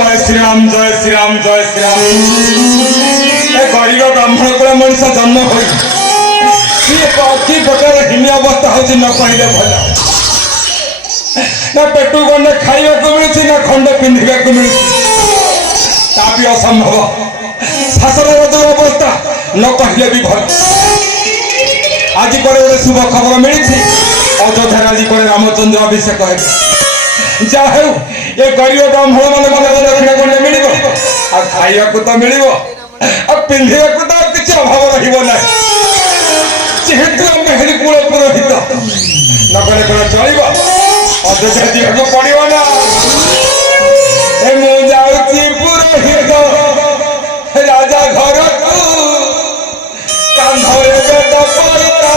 जय श्री राम जय श्री राम जय श्री राम। ए गरीब ब्राह्मण कुल मनुष्य जन्म हो कि प्रकार हिनी अवस्था हो न कहले भल ना पेटू गंडे खाइबा को मिलछि ना खंडे पिंधिबा को मिलछि ता भी असंभव शासन अवस्था न कहले भी भल। आज पर शुभ खबर मिली अयोध्या आज पर रामचंद्र अभिषेक है जा हो ये गरीब ब्राह्मण मान दक्षिण खंडे मिल खाइबा को तो मिल पिंधिबा को तो किसी अभाव रहा जेहेतु आम हेरी कूल पुरोहित नगले कौन चल अयोध्या जीवन पड़ो ना मुझे पुरोहित राजा घर को कांधरे बेद परिता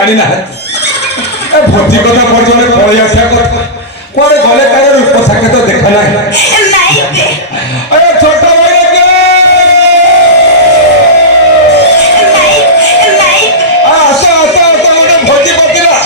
धरी भोजी कथा पड़े पड़े आसा कौन गले तार रूप साके तो देखा ना छोट भाई भोजी पतिला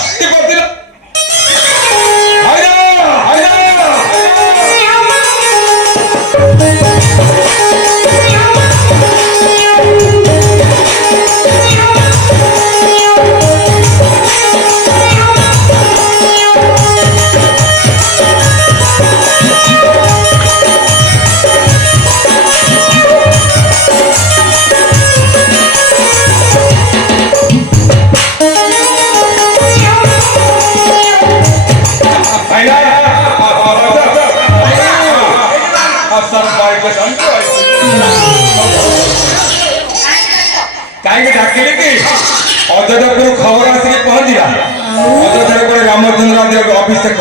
अयोध्यापुर खबर आसिक पहुंचा अयोध्या रामचंद्र अभिषेक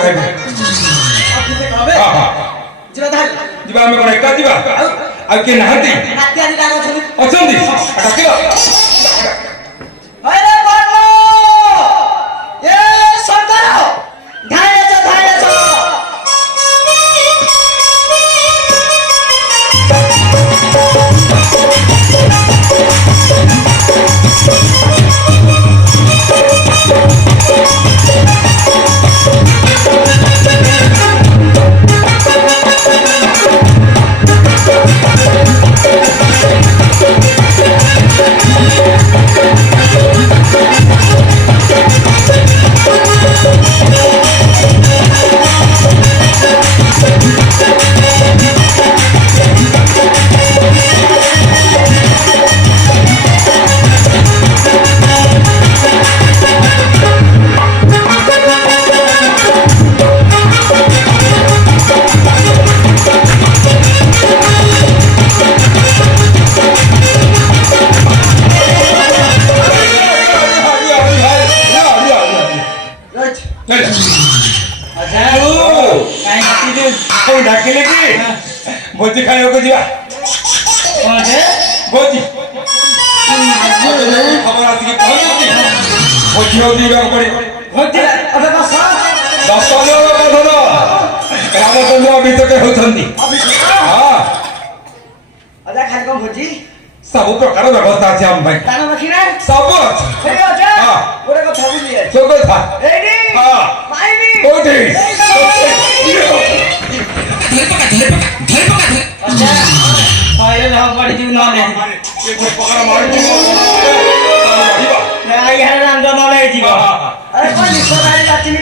कौन एका किए ना अच्छा କାଇଁ କାଟିଛୁ କଣ ଡାକିଲେ କି ଭୋଜି ଖାଇବାକୁ ଯିବା କଣ ଯେ ଭୋଜି ଖବର ଆସିକି ପହଞ୍ଚୁଛି ଭୋଜି ହଉ ଯିବାକୁ ପଡିବ ଭୋଜି ଅଧା ଦଶ ରାମଚନ୍ଦ୍ର ଅଭିଷେକ ହେଉଛନ୍ତି ହଁ ଅଧା ଖାଲି କଣ ଭୋଜି ସବୁ ପ୍ରକାର ବ୍ୟବସ୍ଥା ଅଛି ଆମ ପାଇଁ ଦାନ ଦକ୍ଷିଣା ସବୁ ଅଛି ସେଇ ଅଜା ହଁ। ଗୋଟେ କଥା ବୁଝି ସବୁ କଥା ଏଇଠି ହଁ ମାଇନି କୋଉଠି କହିଲେ ନ ପଡ଼ିଯିବୁ ନହେଲେ ଇଆଡ଼େ ରାନ୍ଧ ନହେଲେ ହେଇଯିବ ଆରେ କଣ ନିଶ୍ଚୟ କାଚିନି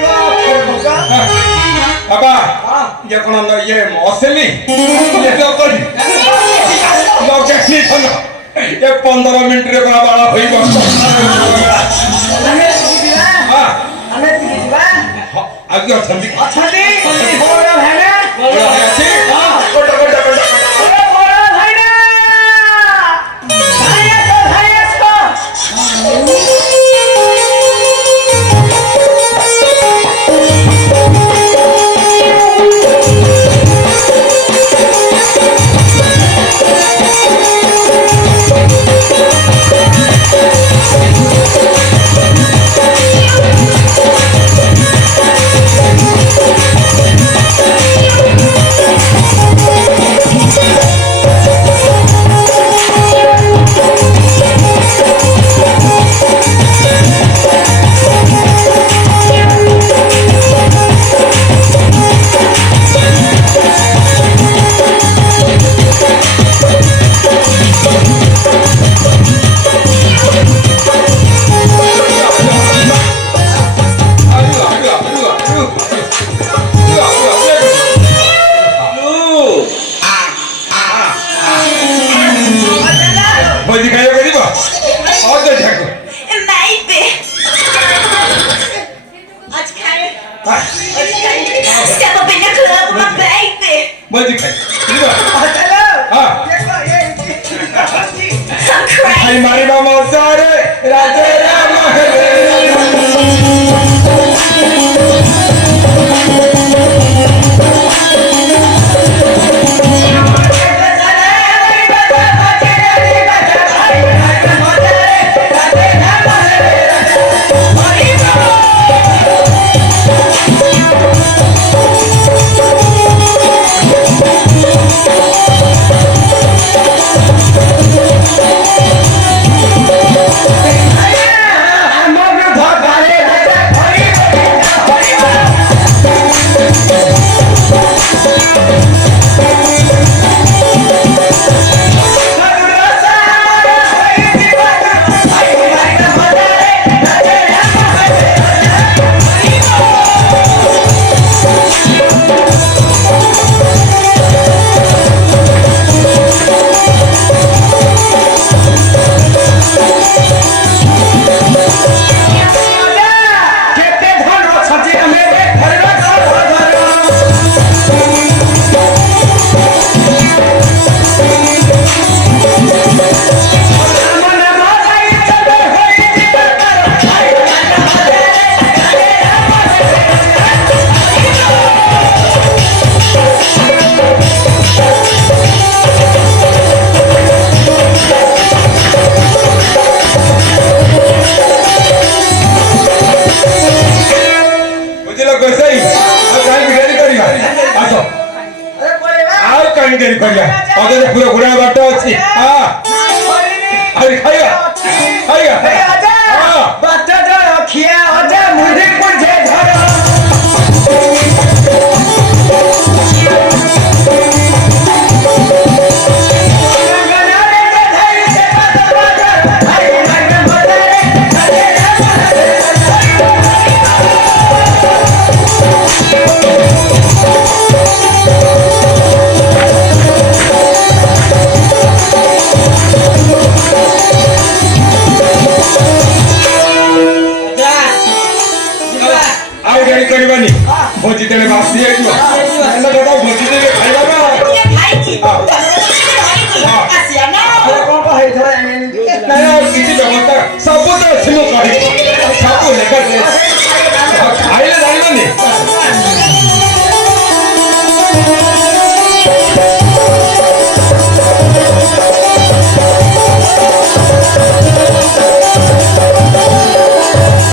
ବାବା ଇଏ କଣ ଇଏ ଅସେଲି ଇଏ କରି ଏ 15 ମିନିଟରେ କଣ ବାଳ ହୋଇବ ଆଉ କିଏ ଅଛନ୍ତି ଅଛନ୍ତି भोजी खाइବାକୁ ଯିବ ଅଜୟ ଠାକୁର Maybe. Step up in the club with my baby. ଭୋଜି ଖାଇ ଯିବ I'm crazy. ଖାଇ ମାରିବା ମଜାରେ ରାଜେ ରାମ ହେଲେ डेरी करिया अजे पूरा घुरा बाट अछि हां अरे खाइया खाइया हां बात जो खिया अजे मुझे मुझे धरो भोजी तेरे बासी है जो ना बताओ भोजी